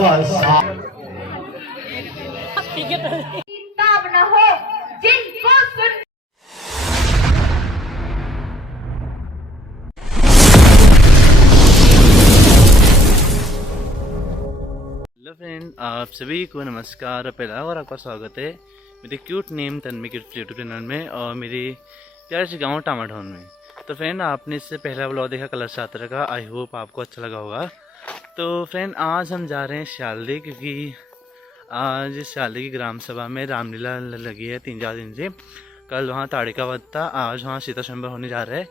किताब न हो जिनको सुन। हेलो फ्रेंड, आप सभी को नमस्कार। पहला और आपका स्वागत है मेरे क्यूट नेम तन्मय किड्स यूट्यूब चैनल में और मेरे प्यारे से गाँव टामाटोन में। तो फ्रेंड, आपने इससे पहला ब्लॉग देखा कलर छात्रा का, आई होप आपको अच्छा लगा होगा। तो फ्रेंड, आज हम जा रहे हैं शालदी, क्योंकि आज शालदी की ग्राम सभा में रामलीला लगी है 3-4 दिन से। कल वहाँ ताड़िका वध था, आज वहाँ सीता स्वयंवर होने जा रहा है।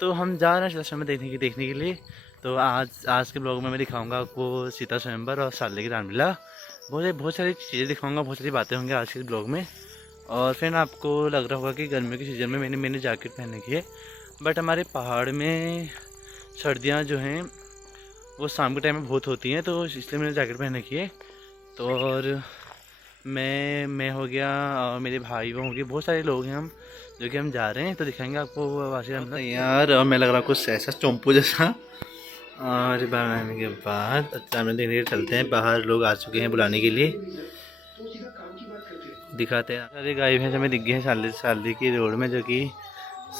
तो हम जा रहे हैं सीता स्वयंवर देखने के लिए। तो आज के ब्लॉग में मैं दिखाऊंगा आपको सीता स्वयंवर और शालदी की रामलीला। बहुत सारी चीज़ें दिखाऊंगा, बहुत सारी बातें होंगी आज के ब्लॉग में। और फिर आपको लग रहा होगा कि गर्मियों के सीज़न में मैंने जैकेट पहन रखी है, बट हमारे पहाड़ में सर्दियाँ जो हैं वो शाम के टाइम में बहुत होती हैं, तो इसलिए मैंने जैकेट पहन रखी है। तो और मैं हो गया और मेरे भाई हो गए, बहुत सारे लोग हैं हम जो कि हम जा रहे हैं। तो दिखाएंगे आपको वासी हम यार। और मैं लग रहा कुछ ऐसा चोंपू जैसा। और बाहर आने के बाद सामने देखने के चलते हैं, बाहर लोग आ चुके हैं बुलाने के लिए, दिखाते हैं। सारे गाय भैंस हमें दिख गए हैं शालदी की रोड में, जो कि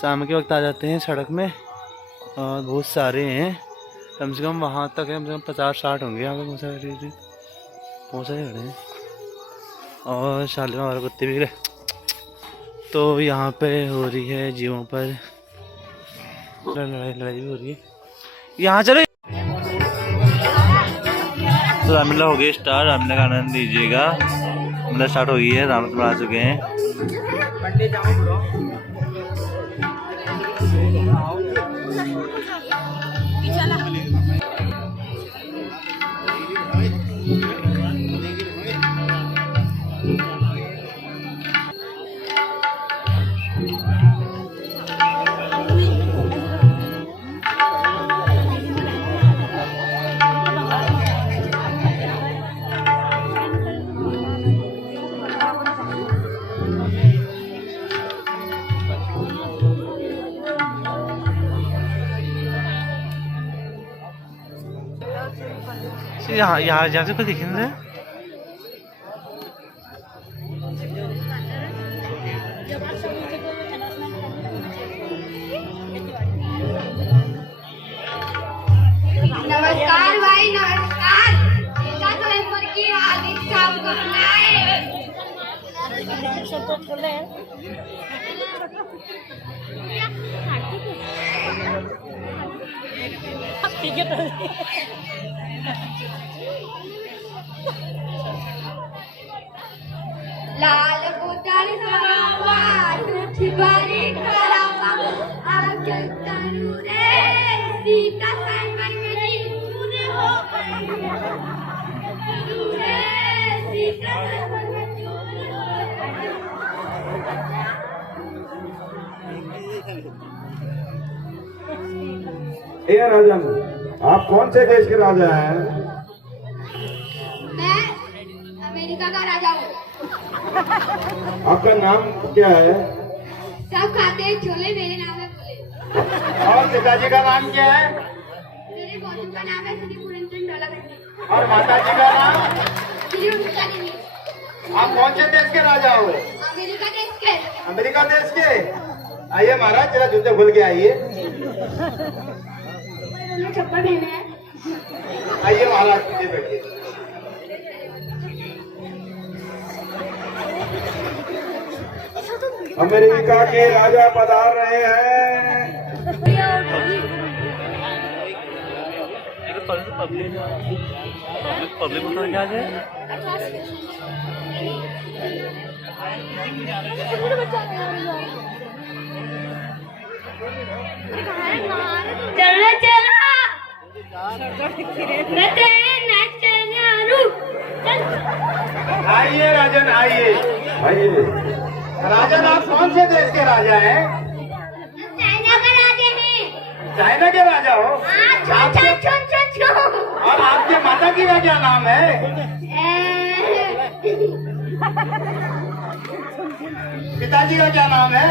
शाम के वक्त आ जाते हैं सड़क में। और बहुत सारे हैं, कम से कम वहाँ तक है, कम से कम 50-60 होंगे यहाँ पे। बहुत सारे खड़े हैं और शालदी में हमारे कुत्ते भी खड़े। तो यहाँ पे हो रही है जीवों पर लड़ाई भी हो रही है। यहाँ चलो। तो रामलीला हो गई स्टार्ट, रामलीला का आनंद लीजिएगा। रामलीला स्टार्ट हो गई है, रामलीला आ चुके हैं। यहाँ से कुछ दिख नहीं रहा। नमस्कार भाई, नमस्कार। सीता स्वयंवर की हार्दिक शुभकामनाएं। लाल पुतर सरावा तुझबारी करावा आगे तनु रे सीता स्वयंवर मेरी तूने हो रे सीता स्वयंवर में तूने हो। राजन, आप कौन से देश के राजा हैं? मैं अमेरिका का राजा हूँ। आपका नाम क्या है? सब खाते हैं छोले, मेरे नाम है बोले। और पिताजी का नाम क्या है? मेरे बॉसू का नाम है श्री पुरंदर डोलागट्टी। और माता जी का नाम? श्री उनका देवी। आप कौन से देश के राजा हो? अमेरिका देश के। अमेरिका देश के। आइए महाराज, जरा जूते खोल के आइए। चप्पल पहने हैं। आइए महाराज, पीछे बैठिए। अमेरिका के राजा पधार रहे हैं। पब्लिक बताओ क्या है। चलो चलो आइए राजन, आइए आइए। राजन, आप कौन से देश के राजा हैं? चाइना का राजा है। चाइना के राजा हो? और आपके माता जी का क्या नाम है? पिताजी का क्या नाम है?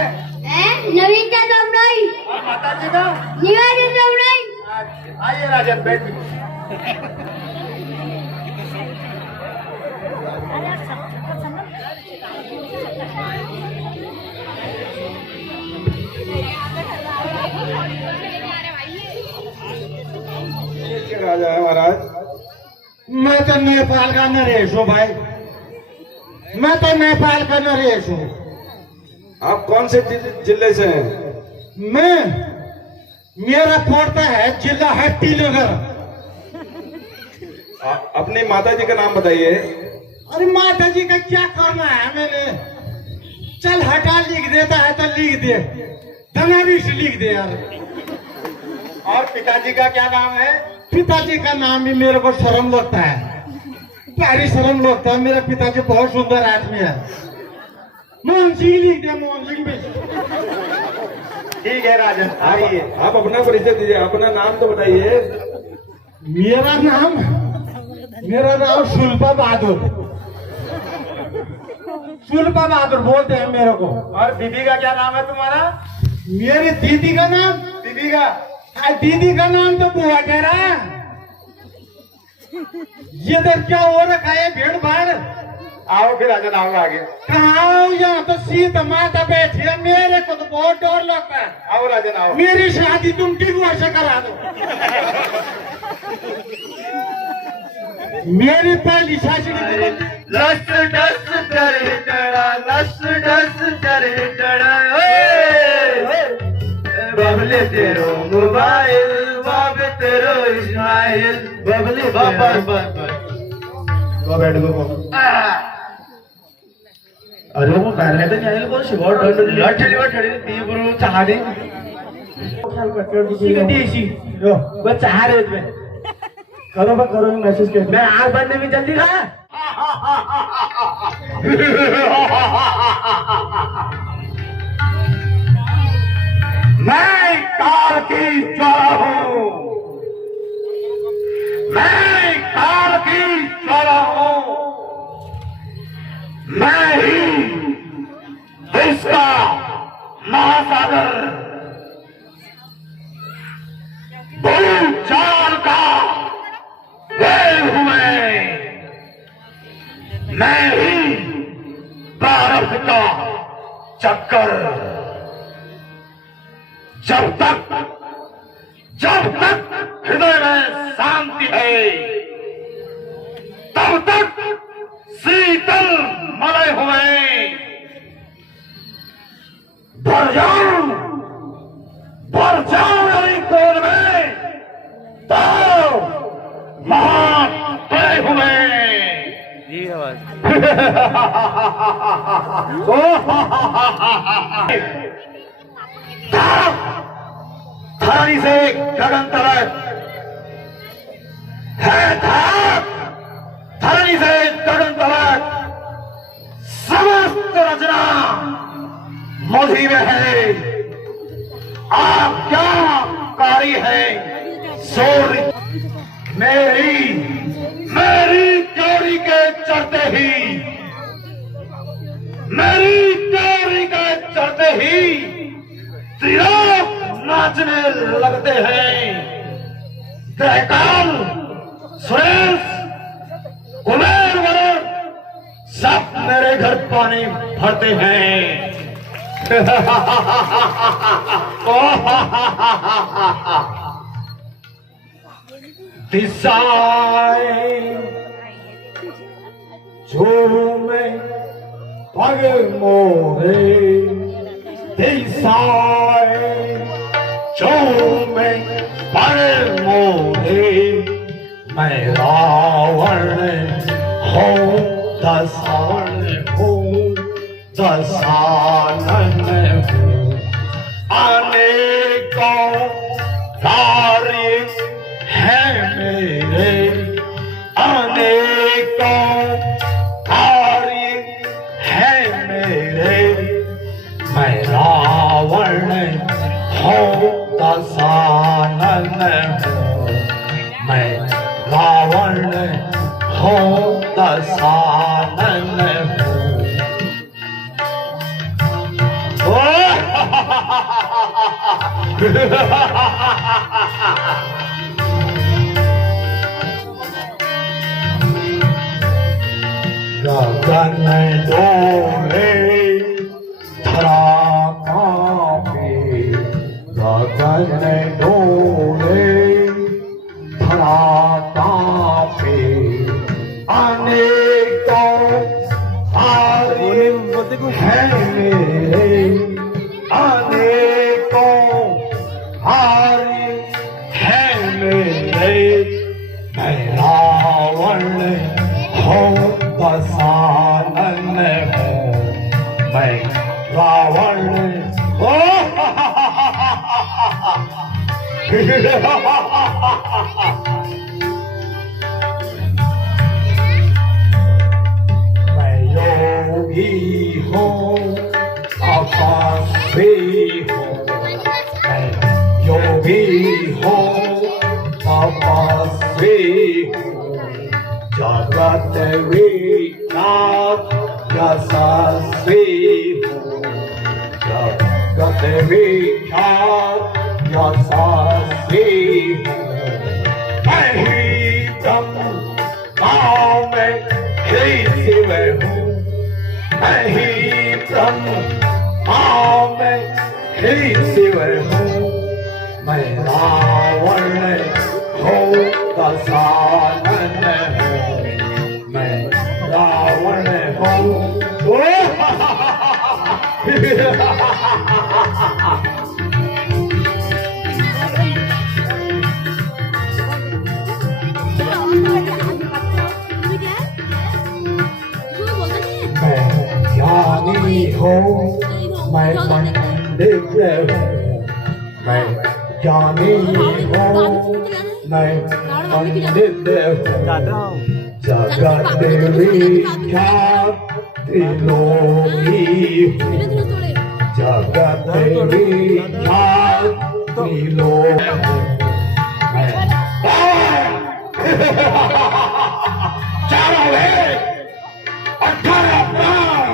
नवीन चंद्रमनाई। और माता जी का? निवाज चंद्रमनाई। आइए राजन, बैठिए। ये राजा है महाराज। मैं तो नेपाल का नरेश हूँ भाई, मैं तो नेपाल का नरेश हूँ। आप कौन से जिले से हैं? मेरा पड़ता है जिला है टीनगर। अपनी माता जी का नाम बताइए। अरे माता जी का क्या करना है मैंने, चल हटा लिख देता है तो लिख दे, धनाविश लिख दे यार। और पिताजी का क्या नाम है? पिताजी का नाम भी मेरे को शर्म लगता है, भारी शर्म लगता है। मेरा पिताजी बहुत सुंदर आदमी है। मोहन सिंह लिख दे, मोहन सिंह भी। ठीक है राजन, आइए। आप अपना परिचय दीजिए, अपना नाम तो बताइए। मेरा नाम सुल्पा बहादुर, सुल्पा बहादुर बोलते हैं मेरे को। और दीदी का क्या नाम है तुम्हारा? मेरी दीदी का नाम, दीदी का नाम तो बुआ टेरा। ये तो क्या हो रखा है भीड़ भाड़। आओ फिर राजन, आओ आगे। कहाँ हूँ, यहाँ तो सीधा माता बैठी है, मेरे को तो बहुत डर लगता है। आओ राजन, आओ। मेरी शादी तुम टिगुआ से करा दो। मेरी पहली शादी लस डस करे टड़ा, लस डस करे टड़ा। बबले तेरो मोबाइल, बाबे तेरो इस्माइल, बबले बाबा। गो बैठ गो। अरे वो पहले तो नहीं बोल शिवार ठड़ी तीव्र चाहने देसी वो चाह रहे थे। करो मैसेज कर। मैं आग बनने में जल्दी रहा। मैं काल की ज्वाला हूँ, मैं काल की ज्वाला हूँ, मैं ही इसका महासागर, भूचाल का वेल हूँ मैं ही प्रारब्ध का चक्कर। जब तक हृदय में शांति है, तब तक शीतल मलय हुए। भर जाऊं यदि कोल में, तो महान तय हुए। ये आवाज धरनी से गगन तलक है, धरनी से गगन तलक समस्त रचना मुझी में है। आप क्या कारी है सूर्य मेरी चोरी के चढ़ते ही, मेरी चोरी के चढ़ते ही त्रिलोक नाचने लगते हैं। ग्रहकाल, सुरेश, कुबेर वरुण सब मेरे घर पानी भरते हैं। दिशाएं झूमे पग मोरे, दिशाएं झूमे पग मोरे। मैं रावण हूँ, दसानन हूँ, अनेकों कार्य है मेरे, अनेकों कार्य है मेरे। मैं रावण हूँ, दसानन हूँ, मैं रावण हूँ, दसानन हूँ। गगन डोले धरा कांपे, गगन गगन डोले धराता पे अनेकों हारे हैं मेरे, अनेकों हारे हैं मेरे। मैं रावण हूँ दशानन हूँ, मैं रावण मैं योगी हूँ तपस्वी हूँ, मैं योगी हूँ तपस्वी हूँ। जगत विख्यात यशस्वी हूँ, जगत विख्यात यशस्वी हूँ। मैं ही ब्रह्मा में ही शिव हूँ, मैं ही ब्रह्मा में ही शिव हूँ। मैं रावण हूँ दशानन हूँ, मैं रावण हूँ। मैं ज्ञानी हूँ, मैं पंडित हूँ, मैं ज्ञानी हूँ, मैं पंडित हूँ। जगत विख्यात त्रिलोकी हूँ, जगत विख्यात त्रिलोकी हूँ। चारों वेद 18 प्राण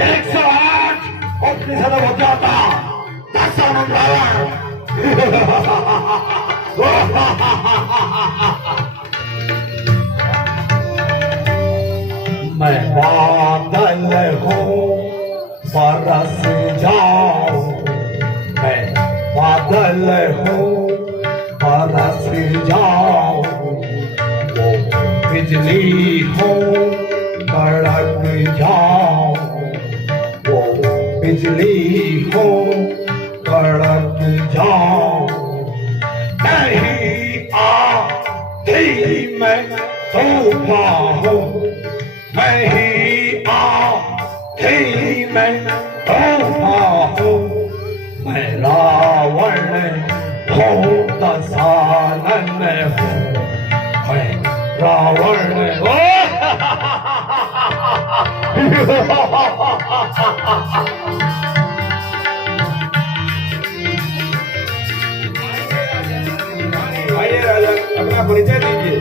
108 उपनिषद हो जाता 10 रावण। मैं बादल हूँ बरस जाऊं, मैं बादल हूँ बरस जाऊं। वो बिजली हूँ कड़क जाऊं, वो बिजली हूँ कड़क जाऊं। नहीं आती मैं तूफान हूँ, मैं ही आती मैं तूफान हूँ। मैं रावण हूँ दशानन हूँ, मैं रावण हूँ। आइए राजा अपना परिचय दीजिए।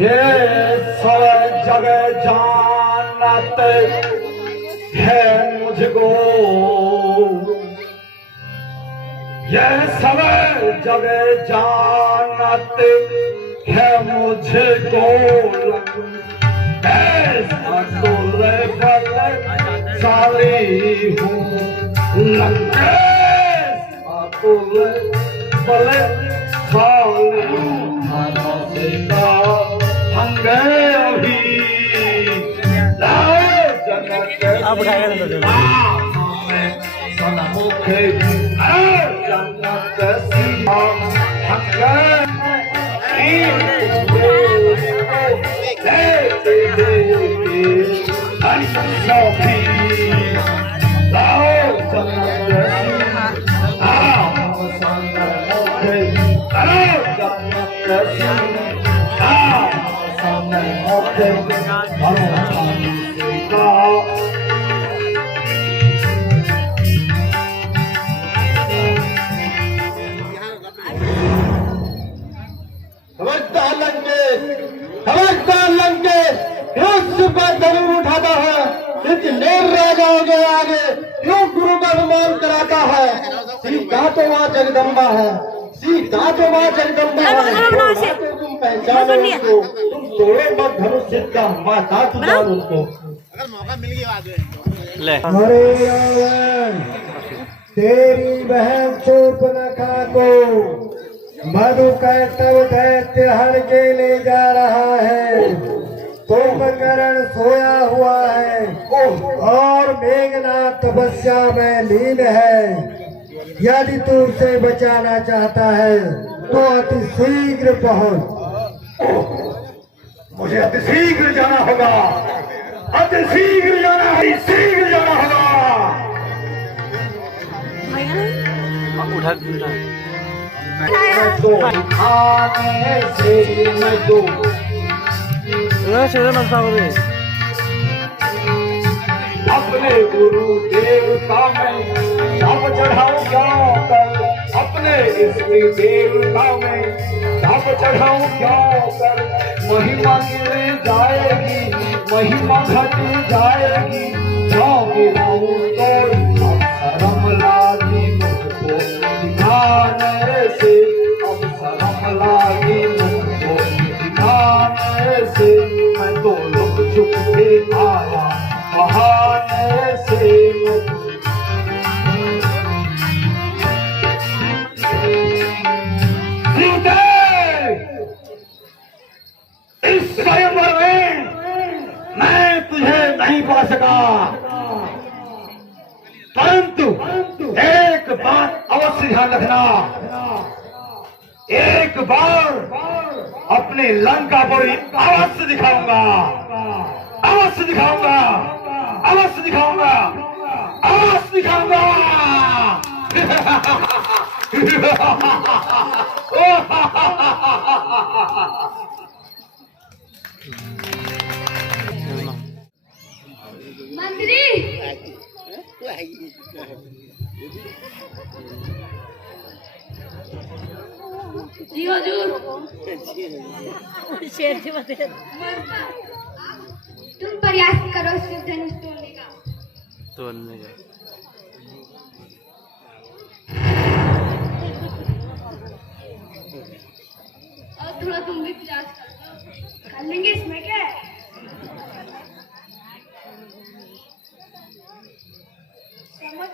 ये सब जगह जानत है मुझको, ये सब जगह जानत है मुझको। अतुल बलशाली हूँ, लंकेश अतुल बलशाली हूँ। अभी आप सन्मुख जन्नत सीमा जरूर उठाता है, इतने राजाओं के आगे क्यों गुरु का अनुमान कराता है। सीता तो माँ जगदम्बा है, सीता तो माँ जगदम्बा है। पहचानो उनको, तुम तोड़ो मत धनुष का माता तुझान उनको। ले अरे रावण, तेरी बहन शूर्पणखा को मधुकैटभ दैत्य हर के ले जा रहा है। कुंभकर्ण सोया हुआ है और मेघनाथ तपस्या में लीन है। यदि तू उसे बचाना चाहता है तो अति शीघ्र पहुंच। मुझे अति शीघ्र जाना होगा, अति शीघ्र जाना है, शीघ्र जाना होगा। उठा अपने गुरु देवता में सब चढ़ाऊं क्या कर, अपने इष्ट देवता में सब चढ़ाऊं क्या कर। महिमा गिर जाएगी, महिमा घट जाएगी, जाओ गिराऊं तो अब शर्म लागी मुझको दिखाने से, अब शर्म लागी मुझको दिखाने से। मैं तो लुक छुप के आया बहाने से। इस स्वयंवर में मैं तुझे नहीं पा सका, परंतु एक बात अवश्य ध्यान रखना, एक बार अपने लंका पर अवश्य दिखाऊंगा, अवश्य दिखाऊंगा, अवश्य दिखाऊंगा, अवश्य दिखाऊंगा। मंत्री जी हुजूर, तुम प्रयास करो शिव धनुष तोड़ने का। तोड़ने का और थोड़ा तुम भी प्रयास कर लेंगे, इसमें क्या है। समझ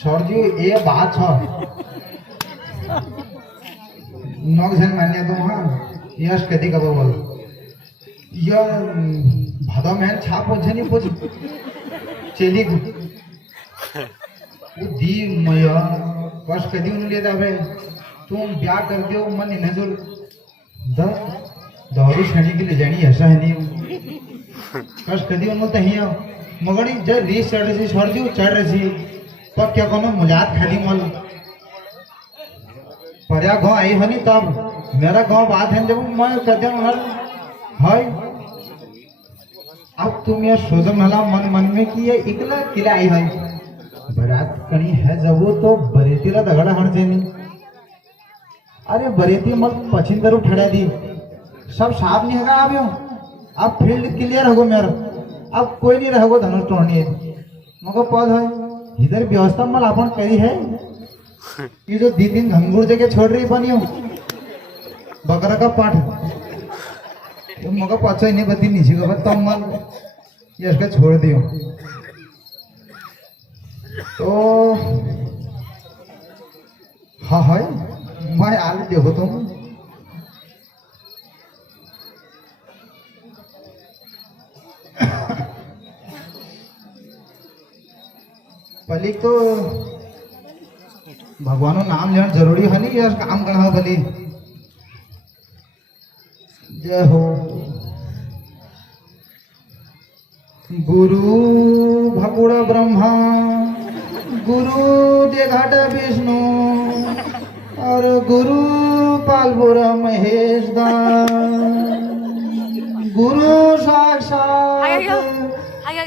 सरजी ये बात है नौजन मान्य तो हाँ यश कदी कब बोल यह भादो में छाप हो नहीं पोछ चेली वो दी मया कश कदी उन्हें ले जावे तुम ब्याह कर दियो मन नजर दौड़ी शनि के लिए जानी ऐसा है नहीं कश कदी उन्हें तो ही मगड़ी जब रीस चढ़ रही सरजी चढ़ रही तब क्या कोनो मुलाद खाली मल पर्या गाँव आई हनी तब मेरा गाँव बात है जब मैं कहते हूँ हाय अब तुम ये सोचम हला मन मन में कि ये इकला किला आई है बरात कणी है जब वो तो बरेतीला दगड़ा हण देनी अरे बरेती मल पछिंदर उठा दी सब साफ नहीं है अब यूं अब फील्ड क्लियर हो मेरा अब कोई नहीं रहोगे धनुष तोड़नी मगर पद है इधर व्यवस्था मल अपन करी है ये जो दी दिन घंगूर जगह छोड़ रही बनी हो बकरा का पाठ तो मगर पाचो नहीं बती नीचे का तब मल ये इसका छोड़ दियो तो हाँ है मैं आलू देखो तुम पहले तो भगवान नाम लेना जरूरी है नहीं यार काम करना भली जय हो गुरु भगुड़ा ब्रह्मा गुरु देघाटा विष्णु और गुरु पालपुरा महेश गुरु साक्षात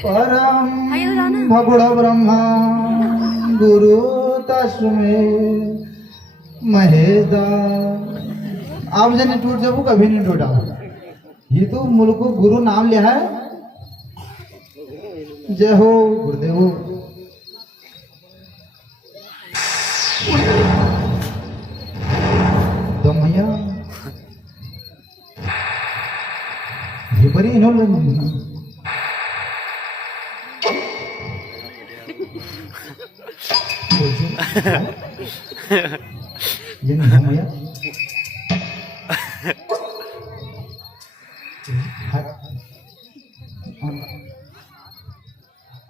परम भगुड़ा ब्रह्मा गुरु तस्मै महेश अब जने टूट जाबू कभी नहीं टूटा। ये तो मुल्क को गुरु नाम लिया है। जय हो गुरुदेव। दम भैया ये बड़ी इन्होंने ये नहीं भैया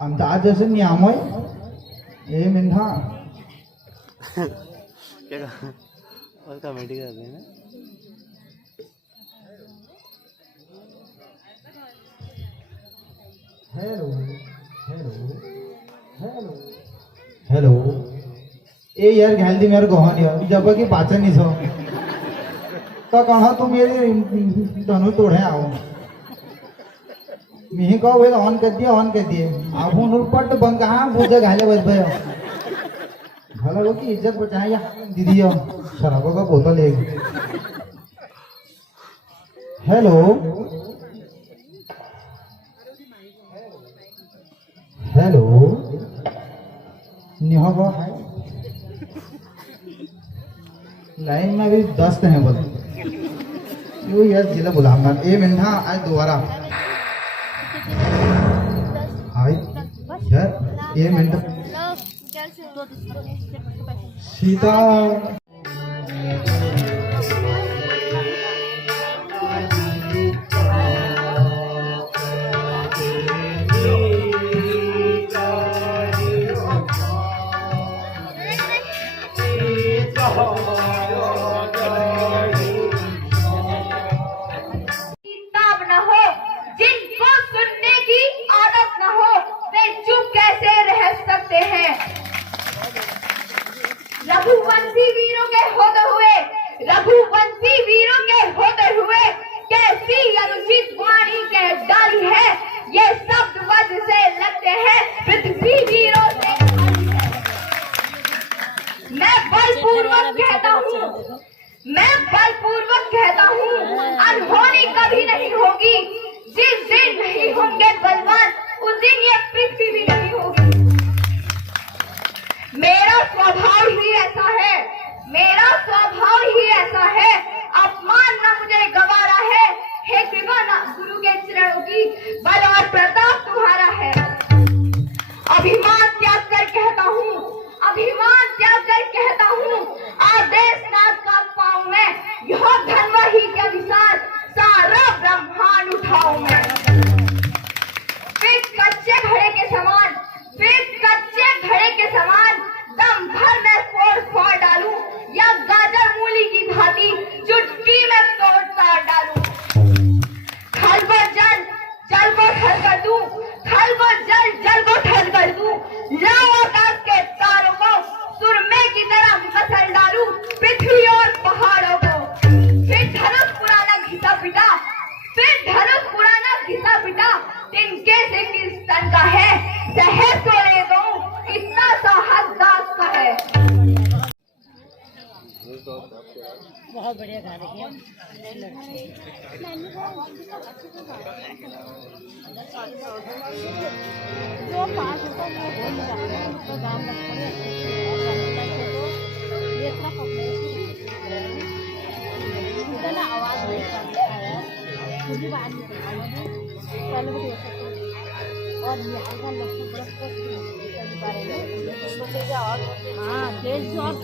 अंदाज जैसे नियम है ये मिन्हा क्या और कमेटी कर रहे हैं ना। हेलो हेलो हेलो हेलो ए यार घाल दी मेरे गोहानी हो जब की पाचन नहीं सो तो कहा तुम मेरे धनु तोड़े आओ मिही कहो वे ऑन कर दिए आप उन पट बंद कहाँ पूछे घाले बस भाई भला वो की इज्जत बचाए या दीदी हो शराबों का बोतल एक। हेलो हेलो निहा है लाइन में भी 10 हैं बोल यो यार जिला बुलाऊंगा ए मिन्हा आज दोबारा आई यार ये मिनट सीता किताब न हो, जिनको सुनने की आदत न हो, वे चुप कैसे रह सकते हैं। रघुवंशी वीरों के होते हुए कैसी अनुचित वाणी के डाली है। ये शब्द वज्र से लगते हैं, पृथ्वी वीरों से खाली है। मैं बलपूर्वक कहता हूँ अनहोनी कभी नहीं होगी। जिस दिन नहीं होंगे बलवान उस दिन ये पृथ्वी भी नहीं होगी। मेरा स्वभाव ही ऐसा है। अपमान न मुझे गवारा है। हे कृपा न गुरु के चरणों की, बल और प्रताप तुम्हारा है। अभिमान त्याग कर कहता हूँ आदेश नाथ का पाऊं मैं। यह धर्म ही के विशाल सारा ब्रह्मांड उठाऊं मैं। फिर कच्चे घड़े के समान दम भर में फोड़ डालूं, या गाजर मूली की भांति चुटकी में तोड़ डालूं। थल को जल को ठल कर दूं, जल को ठल कर दूं। लाओ आकाश के तारों को सुरमे की तरह मसल डालूं, पृथ्वी और पहाड़ों को। फिर धनुष पुराना घिसा पिटा तिनके से किस तन का है। सहज तो ले दो, इतना साहस दास का है। बहुत बढ़िया गा रही है। जो पास होता है वो बोल जाता है, उसका दाम लगता है। ये इतना इतना आवाज नहीं करता है, खुद ही बाहर निकलता है। पहले भी देख सकते हैं। और बिहार का लक्ष्य के बारे में हाँ तेज और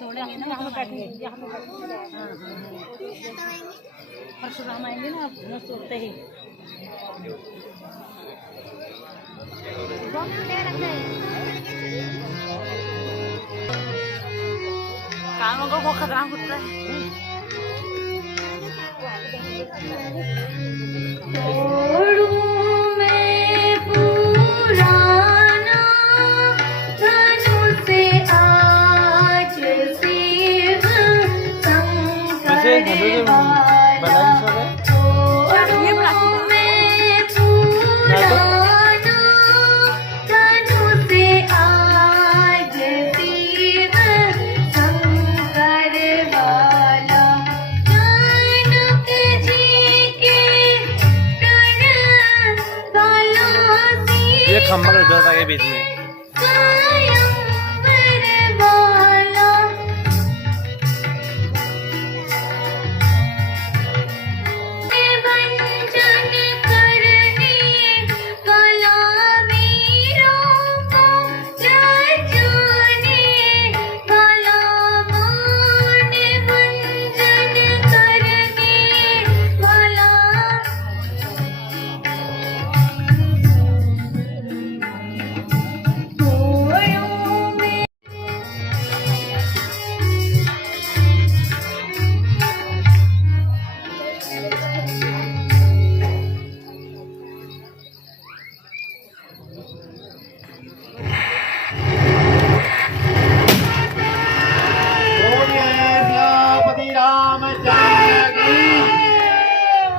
थोड़े हम यहाँ बैठेंगे, परशुराम आएंगे ना सोचते ही कानों को बहुत खतरनाक होता है। ये खम्बा लग रहा था बीच में।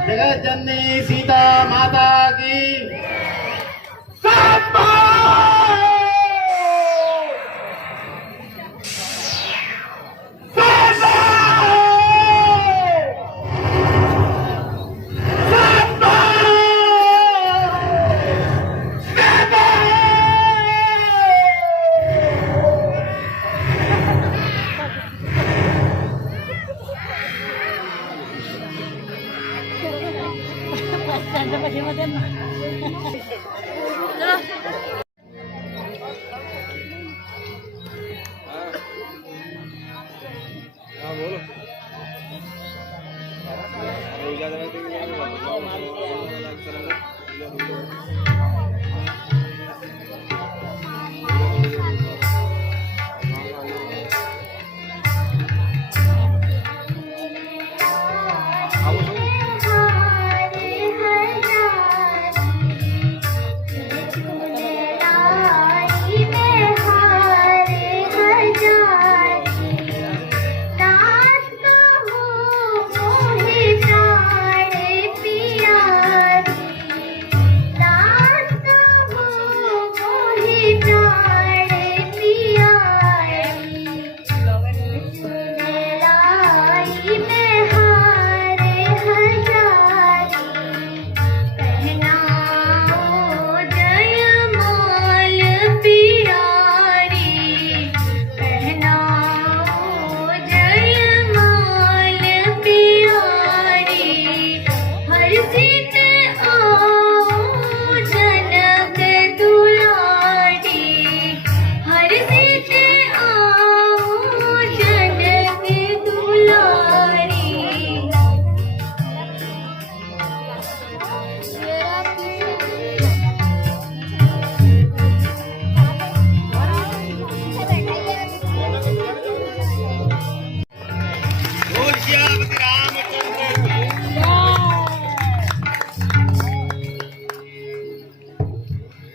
जगत जननी सीता माता की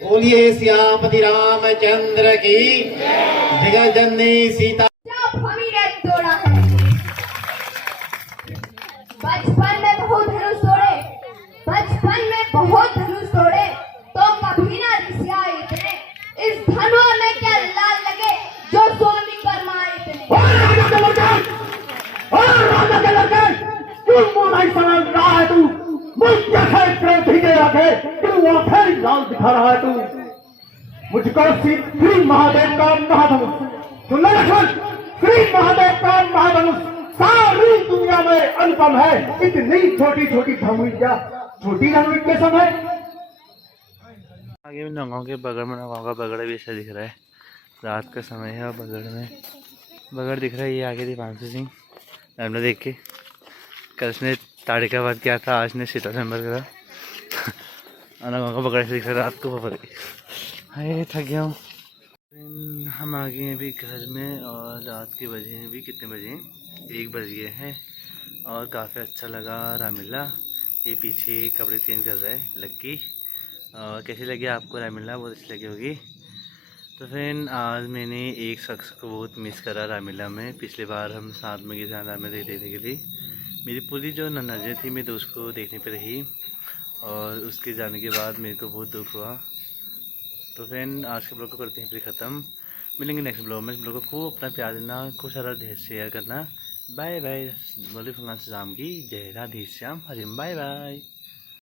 बोलिए श्यामपति रामचंद्र की जगत जननी सीता। जब हमीरे तोड़ा है बचपन में बहुत धनुष तोड़े, बचपन में बहुत धनुष तोड़े तो कभी ना रिसिया इतने, इस धनुआ में क्या लाल लगे जो सोनी करमाए इतने। लाल दिखा रहा है तू मुझको श्री महादेव का महाधनुष, सुन लक्ष्मण, श्री महादेव का महाधनुष सारी दुनिया में अनुपम है। इतनी छोटी छोटी धनुषिया छोटी धनुष के समय आगे में नगांव के बगड़ में नगांव का बगड़ भी ऐसा दिख रहा है। रात का समय है और बगड़ में बगड़ दिख रहा है। ये आगे थी पांसू सिंह हमने देख के कल ने ताड़िका बात किया था, आज ने सीता संबर करा। को पकड़े फिर रात को पकड़े। हाय थक गया हूँ। हम आ गए हैं अभी घर में और रात के बजे हैं अभी कितने बजे हैं, 1 बज गए हैं। और काफ़ी अच्छा लगा रामिला, ये पीछे कपड़े चेंज कर रहा है लक्की। और कैसी लगी आपको रामिला, बहुत अच्छी लगी होगी। तो फ्रेंड आज मैंने एक शख्स को बहुत मिस करा रामिला में। पिछली बार हम साथ में गए थे रामिला देखने के लिए। मेरी पूरी जो नज़र थी मैं तो उसको देखने पर रही और उसके जाने के बाद मेरे को बहुत दुख हुआ। तो फ्रेंड आज के ब्लॉग को करते हैं फिर ख़त्म। मिलेंगे नेक्स्ट ब्लॉग में। इस ब्लॉग को खूब अपना प्यार देना, खूब सारा शेयर करना। Bye bye. बोले भगवान श्री राम की जय, राधे श्याम, हरिम, बाय बाय।